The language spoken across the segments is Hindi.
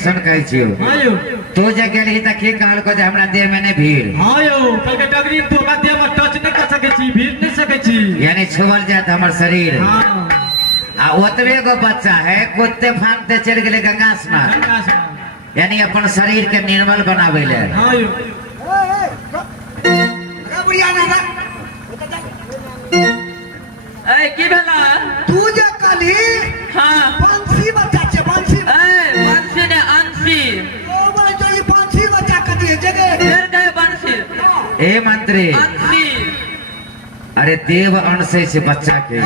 सुन कहै छियो हायो तो जे गेलही त के कहल को जे हमरा देह में ने भीड़ हायो कल के डगरी तो मध्य में टच नहीं कर सके छी भीड़ नहीं सके छी यानी छुअल जात हमर शरीर हां आ ओतबे गो बच्चा है कुत्ते फानते चल गेले गंगा स्नान यानी अपन शरीर के निर्मल बनावे ले हायो अरे बुढ़िया ना ए की भेला तू जे कली हां पंछी बच्चा छे पंछी ए बंसी ने अंशी ओ भाई तो ये पंछी बच्चा कती जगह फिर गए बंसी ए मंत्री अंशी अरे देव अंश से बच्चा के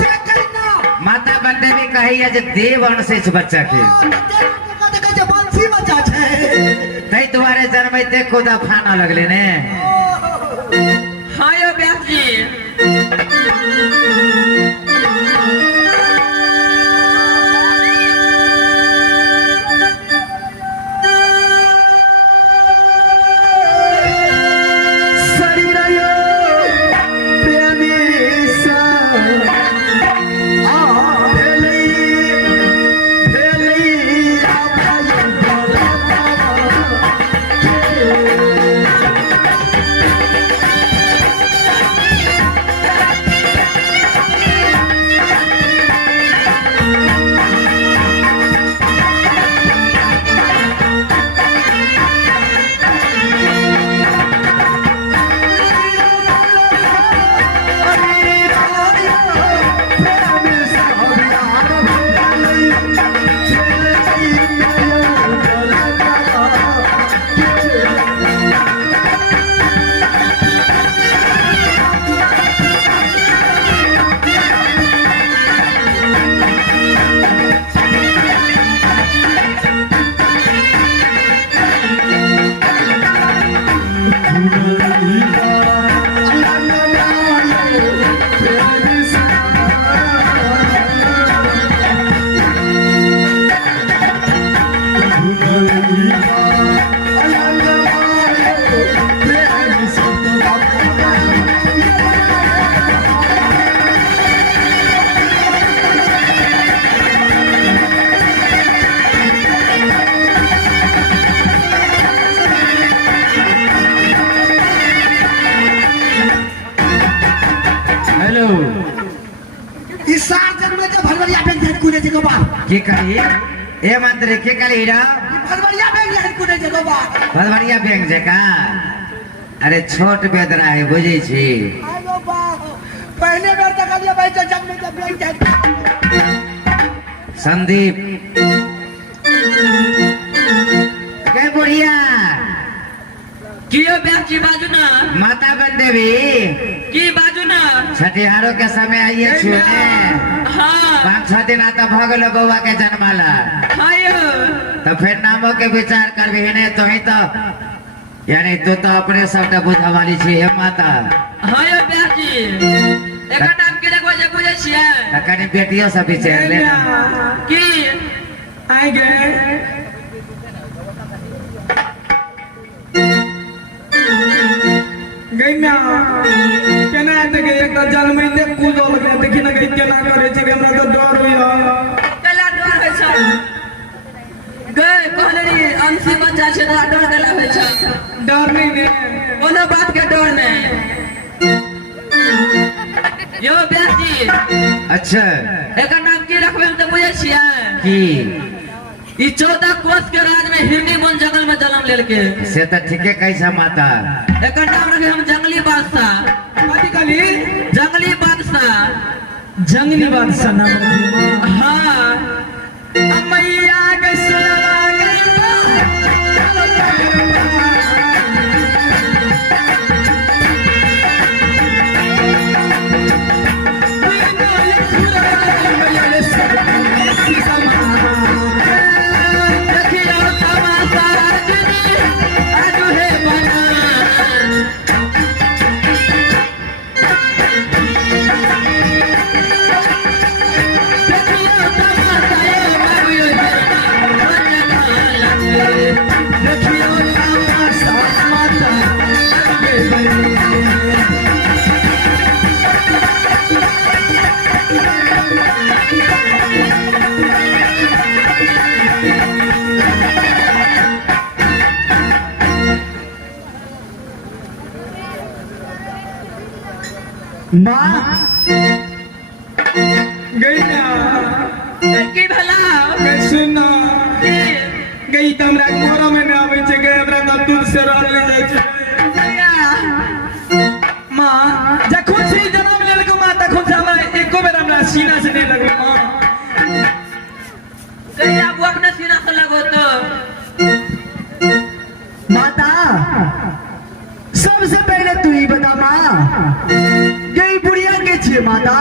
चेक करना माता बंदे भी कही है जे देव अंश से बच्चा के देखो पंछी बच्चा छे तै तुम्हारे जन्मैते खुदा फाना लगले ने हायो व्यास जी की कही ए मंत्री के कही रा भलवरिया बैंक है कुने जगह बा भलवरिया बैंक जका अरे छोट बेदरा है बुझी छी आलो बा पहले बार तक लिया भाई जब में जब बैंक है संदीप के बुढ़िया कियो व्यास जी बाजू ना माता बन देवी की बाजू ना छठिहारों के समय आइए छूने हां 5-6 दिन आता भगल बउआ के जन्माला हायो तो फिर नामों के विचार कर भी ने तो ही तो यानी तू तो अपने सबटा बुझा वाली छी हे माता हायो व्यास जी एकर नाम के देखो जे बुझे छियै त कनी बेटियों सब विचार ले की आए गए गैना केना तक एक जन्म में कूदो लगे देखि न ऑलरेडी अंशी बच्चा छे तो डर गेला होय छै डर नहीं ने कोनो बात के डर नहीं यो व्यास जी अच्छा एकर नाम की रखबे हम तो बुझै छियै की ई 14 कोस के राज में हिरनी वन जंगल में जन्म लेलके से तो ठीके कैसा माता एकर नाम रखे हम जंगली बादशाह कथी कहली जंगली बादशाह जंगली बादशाह नाम रखी। हाँ मैया के सुनवा देखियो तमाशा रजनी आज है बना देखियो तमाशा ये मारियो देखियो तमाशा माता माँ गई ना की भला गई सुन गई त हमरा कोरा में ना आवे छै गई हमरा त दूध से रह ले जाय छै मां जखन से जन्म लेलको मां तखन से हमरा एको बेर हमरा सीना से नहीं लगो मां कहीं आप अपने सीना से लगो तो माता सबसे पहले तू ही बता माँ गई बुढ़िया के छिए माता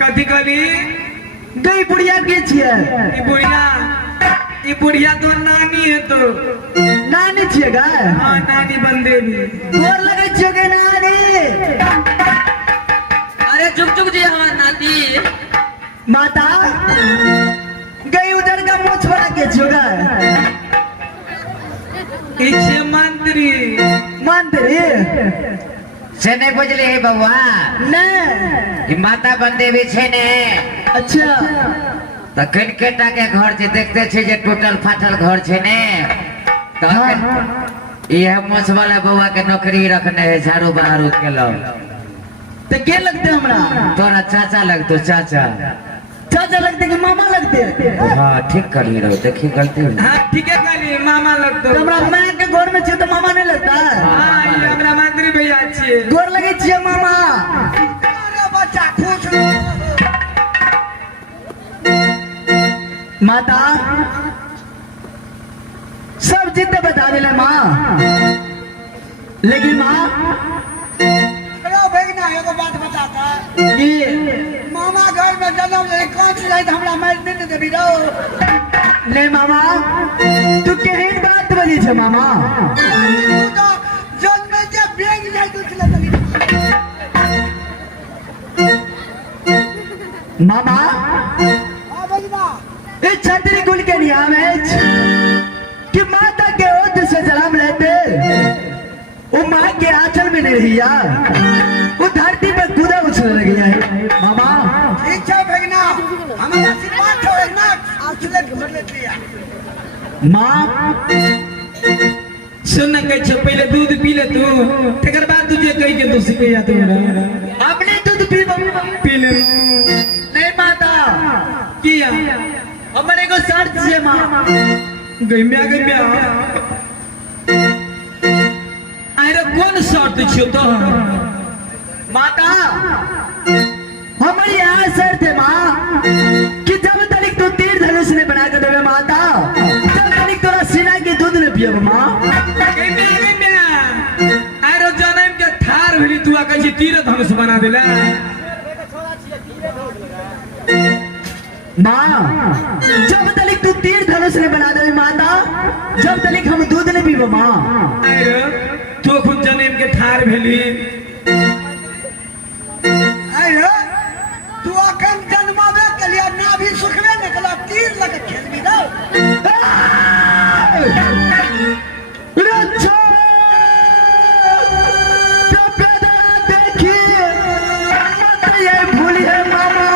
कथी कहली गई बुढ़िया के छिए ई बुढ़िया तो नानी है तो नानी छिए गा हां नानी बंदेवी गोर लगे छिए गे नानी अरे चुप चुप जी हमार नाती माता गई उधर का मुछ बड़ा के छिए गा ई छे मंत्री मंत्री से नहीं बुझले हे बउआ ने ई माता बंदेवी छे ने अच्छा तो कनकेटा के घर छे देखते छे जे टूटल फाटल घर छे ने तो यह मोछ वाला बउआ के नौकरी रखने है झाड़ू बहारू के लो तो के लगते हमरा तोरा चाचा लगतो चाचा चाचा लगते कि मामा लगते हाँ ठीक कर रहो देखी गलती हो हां ठीक है कहली मामा लगतो तो हमरा मैं के घर में छिए तो मामा नहीं लगता हां ई हमरा मंत्री भैया छिए गोर लगे छिए मामा अरे बच्चा खुश रहो। माता सब जिद्द बता दिले माँ लेकिन माँ अरे भैया एगो बात बताता ये मामा घर में जन्म ले कौन सी लाइट हमरा मार नहीं देबी रो नहीं मामा तू केहन बात बजी छे मामा तू तो जन्म में जे बेग जाय तू चला तली मामा हां भैया इस छतरी कुल के नियम है कि माता के ओद से सलाम लेते वो माँ के आंचल में नहीं रही यार वो धरती पे कूदा उछल लगी है मामा ठीक है भैया हमारा आशीर्वाद हो ना आज ले बदले लिया माँ सुन न कह छ पहले दूध पी ले तू तकर बाद तुझे कह के तू सिखैया तू अपने दूध पी ले नहीं माता किया हमारे को शर्त है माँ गम्या अरे कौन शर्त छियो तो माता हमारी यहाँ शर्त है माँ कि जब तक तू तीर धनुष ने बना कर देवे माता तब तक तोरा सीना के दूध ने पियो माँ गम्या अरे जन्म के थार भली तू आ कह तीर धनुष बना देला माँ जब तक तू तीर धनुष ने बना देवे माता जब तक हम दूध ने पीबो माँ अरे तू खुद जन्म के थार भली अरे तू अखन जन्मावे के लिए ना भी सुखवे निकला तीर लगे खेलबी रो रक्षा देखिए मत ये भूलिए मामा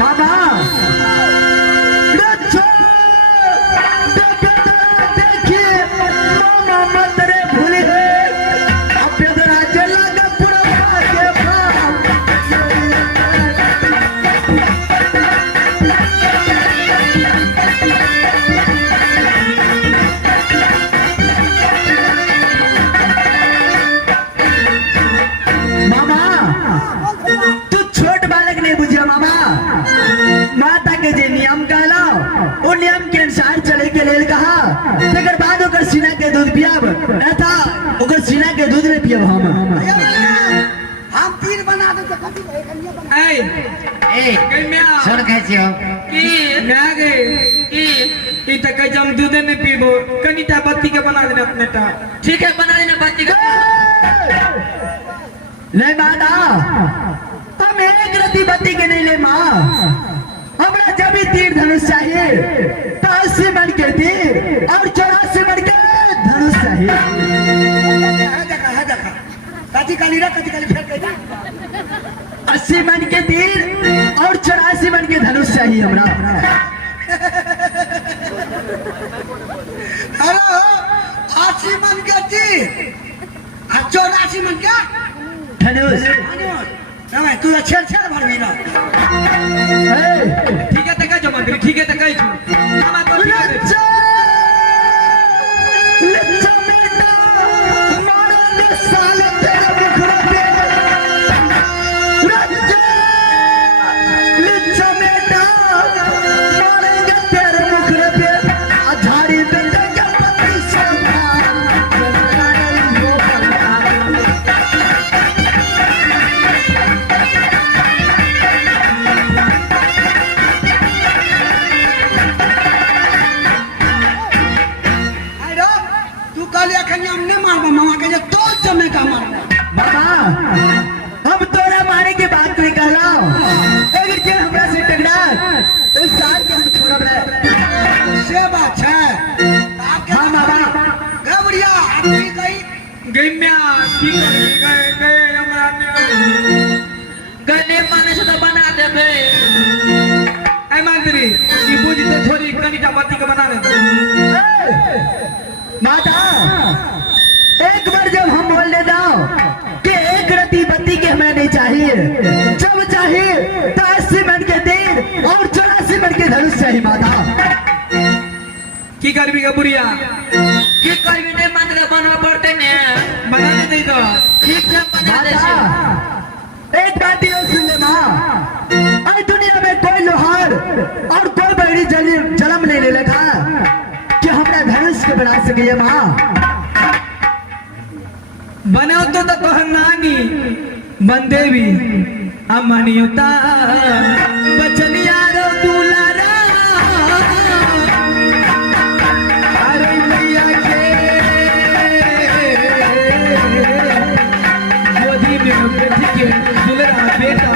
मामा वो नियम के अनुसार चले के लेल कहा तकर बाद ओकर सीना के दूध पियाब था ओकर सीना के दूध में पियब हम तीर बना दे तो कथी कहे कन्या बना ए ए गैम्या सुन कहे छियो की ना गे ई त कह हम दूध नहीं पीबो कनीटा बत्ती के बना देना अपने टा ठीक है बना देना बत्ती का ले माता हम एक रति बत्ती के नहीं ले माँ हमरा जब भी तीर धनुष चाहिए तो 80 मन के तीर और 84 मन के धनुष चाहिए है देखा कथी काली रे कथी काली फेंक दे 80 मन के तीर और 84 मन के धनुष चाहिए हमरा हेलो 80 मन के तीर और 84 मन के धनुष नहीं तू छेड़ छेड़ भरवी ना ठीक है तक जो मंत्री ठीक है तक हम तो ठीक है लच्चा लच्चा बेटा मारेंगे साले तेरे मुखड़ा पे लच्चा लच्चा बेटा मारेंगे तेरे मुखड़ा पे अधारी बेटे के पति सोना तू कल अखन हम नहीं मारबा मामा के तो जमे का मारबा बाबा हम तोरा मारे के बात नहीं कर रहा अगर जे हमरा से टकरा तो साथ के हम छोड़ब रे से बात है आपके हाँ बाबा गबड़िया आपकी कही गैम्या ठीक है गए हमरा गले माने से तो बना देबे ए मंत्री ई पूजी तो छोरी कनीटा बत्ती के बना दे माता एक बार जब हम बोल देता कि एक रति बत्ती के हमें नहीं चाहिए जब चाहिए तो 80 मन के तीर और 84 मन के धनुष चाहिए माता की करबी का बुढ़िया की करबी नहीं मान के बनवा पड़ते ने बना दे नहीं तो ठीक है बना दे माता एक बात ये सुन ले माँ आज दुनिया में कोई लोहार और कोई बड़ी जन्म नहीं ले लगा कि हमरा धनुष के बना सके माँ बनाओ तो तोहर नानी बंदेवी अमनियोता बचनिया रो दुलारा अरे मैया के गोदी में बैठ के दुलरा बेटा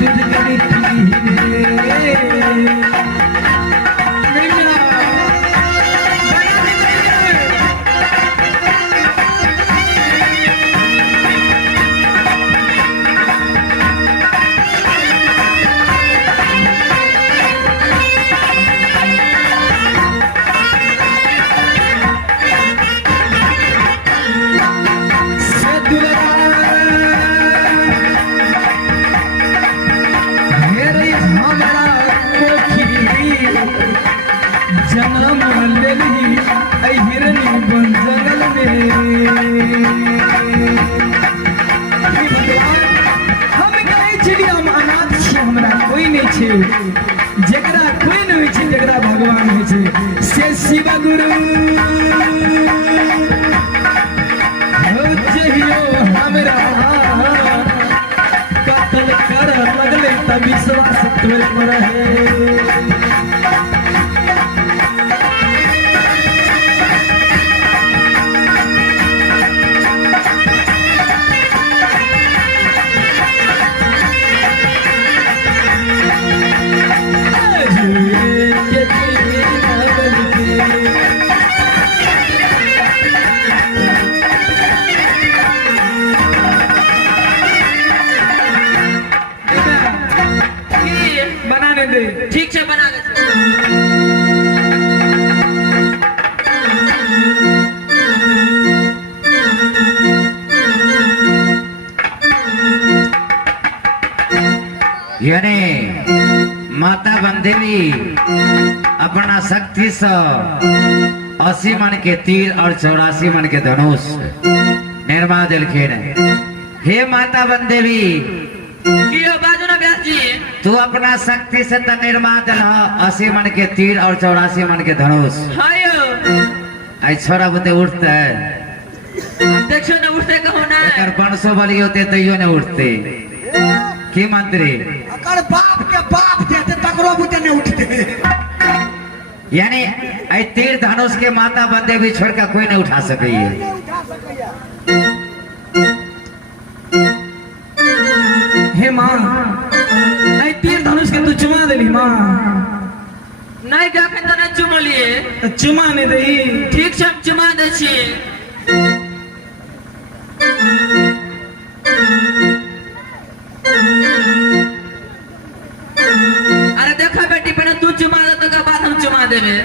दूध करी थी जकरा कोई नहीं छै जकरा भगवान होइ छै से शिव गुरु हो जहियो हमरा कतल कर लगले त विश्वास तोर पर है बनाने दे ठीक से बना दे यानी माता बंदेवी अपना शक्ति से 80 मन के तीर और 84 मन के धनुष निर्मा दिलखिन हे माता बंदेवी की बाजू ना व्यास जी तू अपना शक्ति से तो निर्माण दिल 80 मन के तीर और 84 मन के धनुष। हाँ यो आई छोरा बुते उठते है देखो ना उठते कहो ना एकर 500 बली होते तैयो ने उठते की मंत्री। अकर बाप के बाप देते तकरो बुते ने उठते। यानी आई तीर धनुष के माता बंदे भी छोड़ कर कोई नहीं उठा सके। नहीं उठा सकैया। हे माँ आई तीर धनुष के तू चुमा देली माँ। नहीं देखे तो नहीं चुमलिए तो चुमा नहीं दही। ठीक से हम चुमा दे छी। अरे देखा बेटी पहले तू चुमा दे तो बाद हम चुमा देवे।